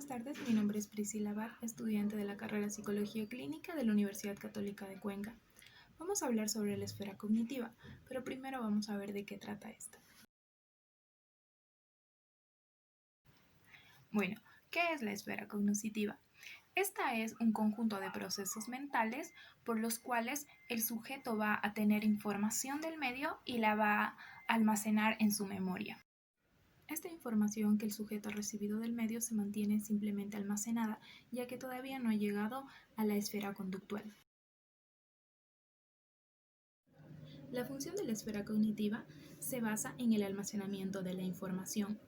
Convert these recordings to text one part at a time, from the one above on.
Buenas tardes, mi nombre es Priscila Abad, estudiante de la carrera Psicología Clínica de la Universidad Católica de Cuenca. Vamos a hablar sobre la esfera cognitiva, pero primero vamos a ver de qué trata esta. Bueno, ¿qué es la esfera cognitiva? Esta es un conjunto de procesos mentales por los cuales el sujeto va a tener información del medio y la va a almacenar en su memoria. Esta información que el sujeto ha recibido del medio se mantiene simplemente almacenada, ya que todavía no ha llegado a la esfera conductual. La función de la esfera cognitiva se basa en el almacenamiento de la información,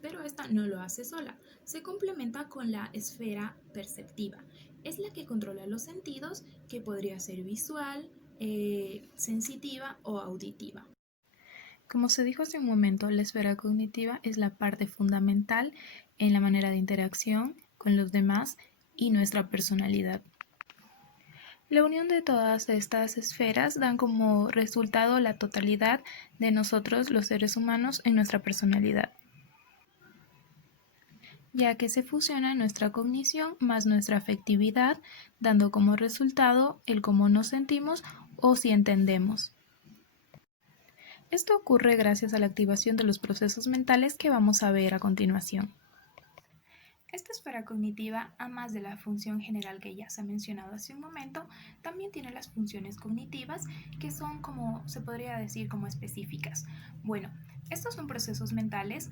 pero esta no lo hace sola, se complementa con la esfera perceptiva. Es la que controla los sentidos, que podría ser visual, sensitiva o auditiva. Como se dijo hace un momento, la esfera cognitiva es la parte fundamental en la manera de interacción con los demás y nuestra personalidad. La unión de todas estas esferas dan como resultado la totalidad de nosotros, los seres humanos, en nuestra personalidad, ya que se fusiona nuestra cognición más nuestra afectividad, dando como resultado el cómo nos sentimos o si entendemos. Esto ocurre gracias a la activación de los procesos mentales que vamos a ver a continuación. Esta esfera cognitiva, además de la función general que ya se ha mencionado hace un momento, también tiene las funciones cognitivas que son como, se podría decir, como específicas. Bueno, estos son procesos mentales.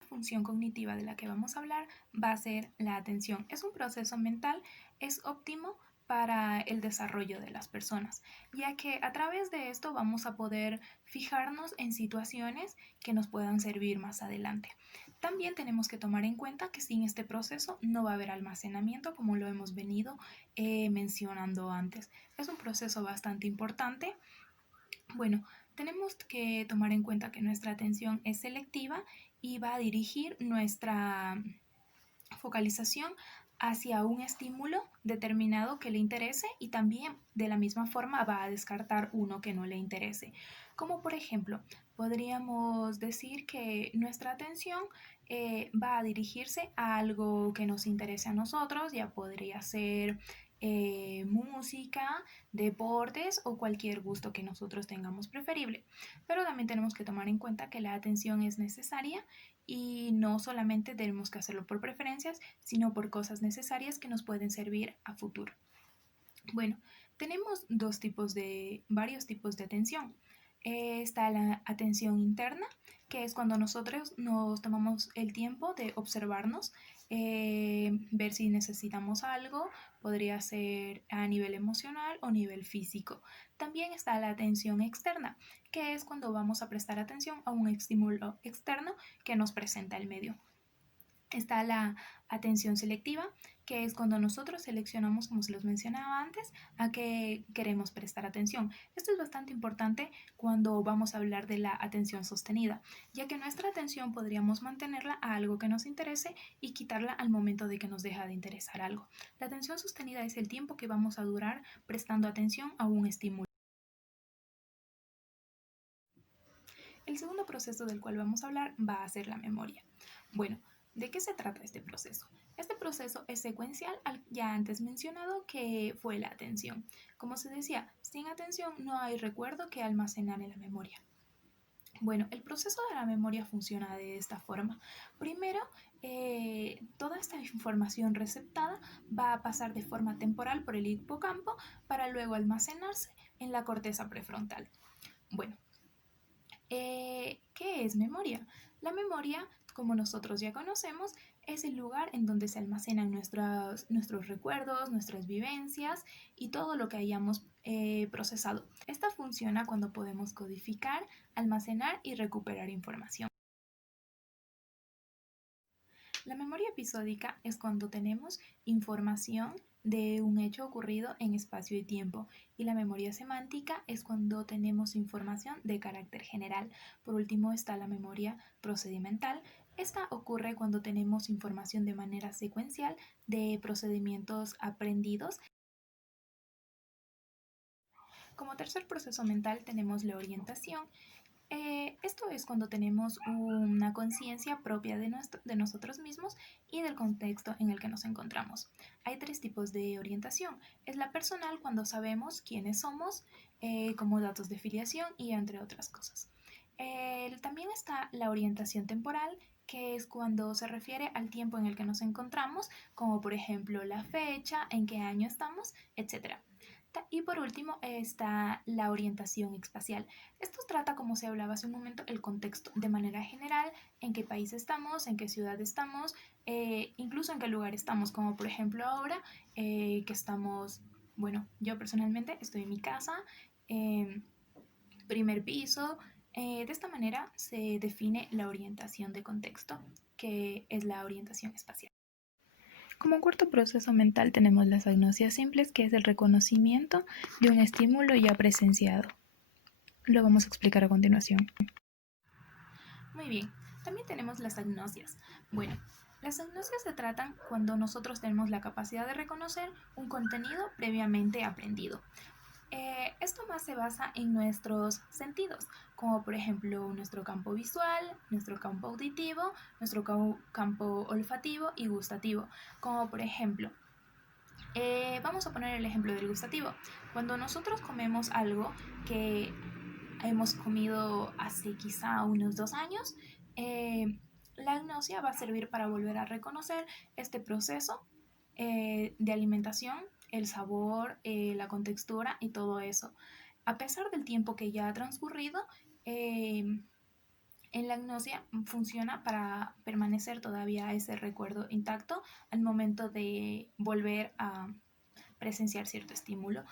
La función cognitiva de la que vamos a hablar va a ser la atención. Es un proceso mental, es óptimo para el desarrollo de las personas, ya que a través de esto vamos a poder fijarnos en situaciones que nos puedan servir más adelante. También tenemos que tomar en cuenta que sin este proceso no va a haber almacenamiento, como lo hemos venido mencionando antes. Es un proceso bastante importante. Bueno, tenemos que tomar en cuenta que nuestra atención es selectiva y va a dirigir nuestra focalización hacia un estímulo determinado que le interese y también de la misma forma va a descartar uno que no le interese. Como por ejemplo, podríamos decir que nuestra atención va a dirigirse a algo que nos interese a nosotros, ya podría ser música, deportes o cualquier gusto que nosotros tengamos preferible. Pero también tenemos que tomar en cuenta que la atención es necesaria y no solamente tenemos que hacerlo por preferencias, sino por cosas necesarias que nos pueden servir a futuro. Bueno, tenemos varios tipos de atención. Está la atención interna, que es cuando nosotros nos tomamos el tiempo de observarnos, ver si necesitamos algo, podría ser a nivel emocional o nivel físico. También está la atención externa, que es cuando vamos a prestar atención a un estímulo externo que nos presenta el medio. Está la atención selectiva, que es cuando nosotros seleccionamos, como se los mencionaba antes, a qué queremos prestar atención. Esto es bastante importante cuando vamos a hablar de la atención sostenida, ya que nuestra atención podríamos mantenerla a algo que nos interese y quitarla al momento de que nos deja de interesar algo. La atención sostenida es el tiempo que vamos a durar prestando atención a un estímulo. El segundo proceso del cual vamos a hablar va a ser la memoria. Bueno, ¿de qué se trata este proceso? Este proceso es secuencial al ya antes mencionado que fue la atención. Como se decía, sin atención no hay recuerdo que almacenar en la memoria. Bueno, el proceso de la memoria funciona de esta forma. Primero, toda esta información receptada va a pasar de forma temporal por el hipocampo para luego almacenarse en la corteza prefrontal. Bueno, ¿qué es memoria? La memoria, como nosotros ya conocemos, es el lugar en donde se almacenan nuestros recuerdos, nuestras vivencias y todo lo que hayamos procesado. Esta funciona cuando podemos codificar, almacenar y recuperar información. La memoria episódica es cuando tenemos información de un hecho ocurrido en espacio y tiempo, y la memoria semántica es cuando tenemos información de carácter general. Por último está la memoria procedimental. Esta ocurre cuando tenemos información de manera secuencial de procedimientos aprendidos. Como tercer proceso mental tenemos la orientación. Esto es cuando tenemos una conciencia propia de nosotros mismos y del contexto en el que nos encontramos. Hay tres tipos de orientación. Es la personal, cuando sabemos quiénes somos, como datos de filiación y entre otras cosas. También está la orientación temporal, que es cuando se refiere al tiempo en el que nos encontramos, como por ejemplo la fecha, en qué año estamos, etc. Y por último está la orientación espacial. Esto trata, como se hablaba hace un momento, el contexto de manera general, en qué país estamos, en qué ciudad estamos, incluso en qué lugar estamos, como por ejemplo ahora que estamos, bueno, yo personalmente estoy en mi casa, primer piso. De esta manera se define la orientación de contexto, que es la orientación espacial. Como cuarto proceso mental tenemos las agnosias simples, que es el reconocimiento de un estímulo ya presenciado. Lo vamos a explicar a continuación. Muy bien, también tenemos las agnosias. Bueno, las agnosias se tratan cuando nosotros tenemos la capacidad de reconocer un contenido previamente aprendido. Esto más se basa en nuestros sentidos, como por ejemplo nuestro campo visual, nuestro campo auditivo, nuestro campo olfativo y gustativo. Como por ejemplo, vamos a poner el ejemplo del gustativo. Cuando nosotros comemos algo que hemos comido hace quizá unos 2 años, la agnosia va a servir para volver a reconocer este proceso de alimentación, el sabor, la contextura y todo eso. A pesar del tiempo que ya ha transcurrido, en la agnosia funciona para permanecer todavía ese recuerdo intacto al momento de volver a presenciar cierto estímulo.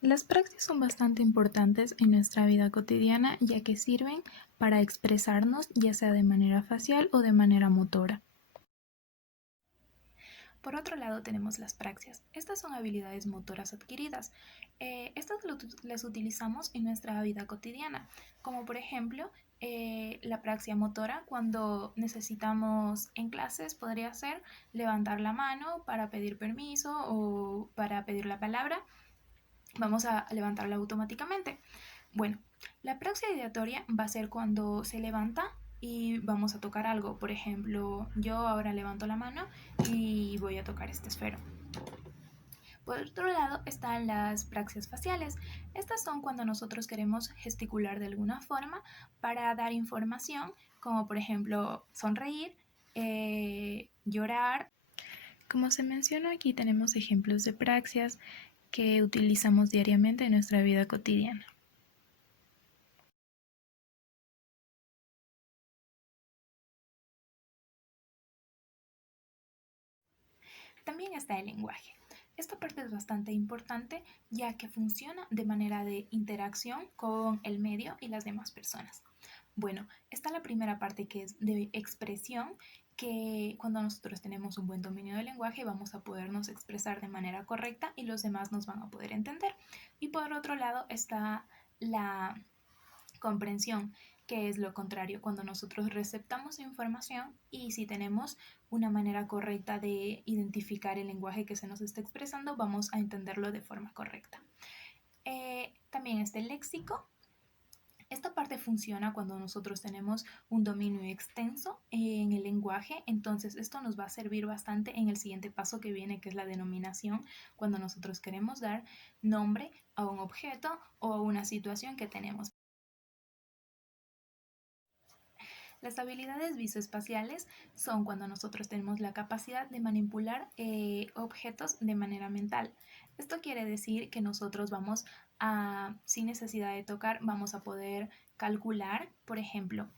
Las praxis son bastante importantes en nuestra vida cotidiana, ya que sirven para expresarnos ya sea de manera facial o de manera motora. Por otro lado tenemos las praxias. Estas son habilidades motoras adquiridas. Estas las utilizamos en nuestra vida cotidiana, como por ejemplo la praxia motora. Cuando necesitamos en clases podría ser levantar la mano para pedir permiso o para pedir la palabra. Vamos a levantarla automáticamente. Bueno, la praxia ideatoria va a ser cuando se levanta y vamos a tocar algo. Por ejemplo, yo ahora levanto la mano y voy a tocar este esfero. Por otro lado están las praxias faciales. Estas son cuando nosotros queremos gesticular de alguna forma para dar información, como por ejemplo sonreír, llorar. Como se menciona aquí, tenemos ejemplos de praxias que utilizamos diariamente en nuestra vida cotidiana. También está el lenguaje. Esta parte es bastante importante ya que funciona de manera de interacción con el medio y las demás personas. Bueno, está la primera parte que es de expresión, que cuando nosotros tenemos un buen dominio del lenguaje vamos a podernos expresar de manera correcta y los demás nos van a poder entender. Y por otro lado está la comprensión, que es lo contrario, cuando nosotros receptamos información y si tenemos una manera correcta de identificar el lenguaje que se nos está expresando, vamos a entenderlo de forma correcta. También está el léxico. Esta parte funciona cuando nosotros tenemos un dominio extenso en el lenguaje, entonces esto nos va a servir bastante en el siguiente paso que viene, que es la denominación, cuando nosotros queremos dar nombre a un objeto o a una situación que tenemos. Las habilidades visoespaciales son cuando nosotros tenemos la capacidad de manipular objetos de manera mental. Esto quiere decir que nosotros vamos a, sin necesidad de tocar, vamos a poder calcular, por ejemplo,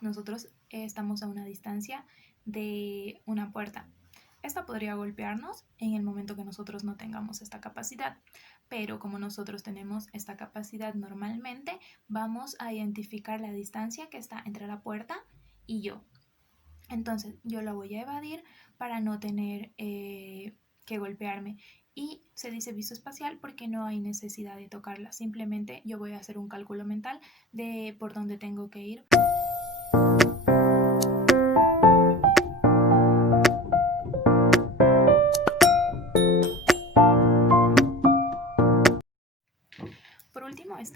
nosotros estamos a una distancia de una puerta. Esta podría golpearnos en el momento que nosotros no tengamos esta capacidad, pero como nosotros tenemos esta capacidad normalmente, vamos a identificar la distancia que está entre la puerta y yo. Entonces yo la voy a evadir para no tener que golpearme. Y se dice visoespacial porque no hay necesidad de tocarla, simplemente yo voy a hacer un cálculo mental de por dónde tengo que ir.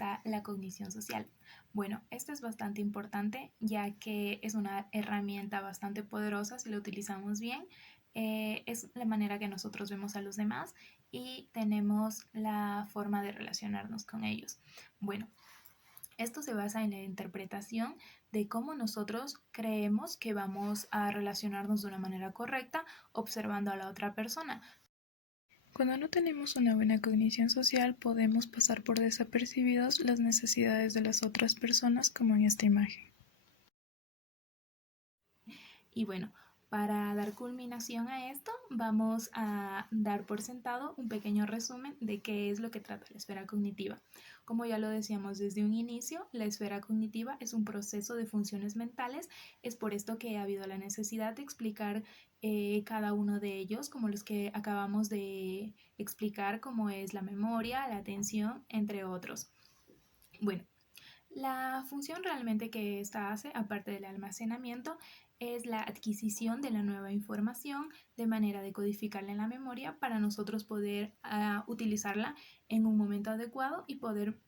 significa la cognición social? Bueno, esto es bastante importante ya que es una herramienta bastante poderosa si lo utilizamos bien. Es la manera que nosotros vemos a los demás y tenemos la forma de relacionarnos con ellos. Bueno, esto se basa en la interpretación de cómo nosotros creemos que vamos a relacionarnos de una manera correcta observando a la otra persona. Cuando no tenemos una buena cognición social, podemos pasar por desapercibidos las necesidades de las otras personas, como en esta imagen. Y bueno, para dar culminación a esto, vamos a dar por sentado un pequeño resumen de qué es lo que trata la esfera cognitiva. Como ya lo decíamos desde un inicio, la esfera cognitiva es un proceso de funciones mentales. Es por esto que ha habido la necesidad de explicar cada uno de ellos, como los que acabamos de explicar, como es la memoria, la atención, entre otros. Bueno, la función realmente que esta hace, aparte del almacenamiento, es la adquisición de la nueva información de manera de codificarla en la memoria para nosotros poder utilizarla en un momento adecuado y poder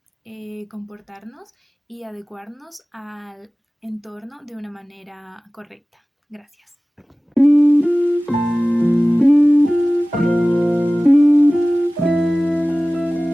comportarnos y adecuarnos al entorno de una manera correcta. Gracias.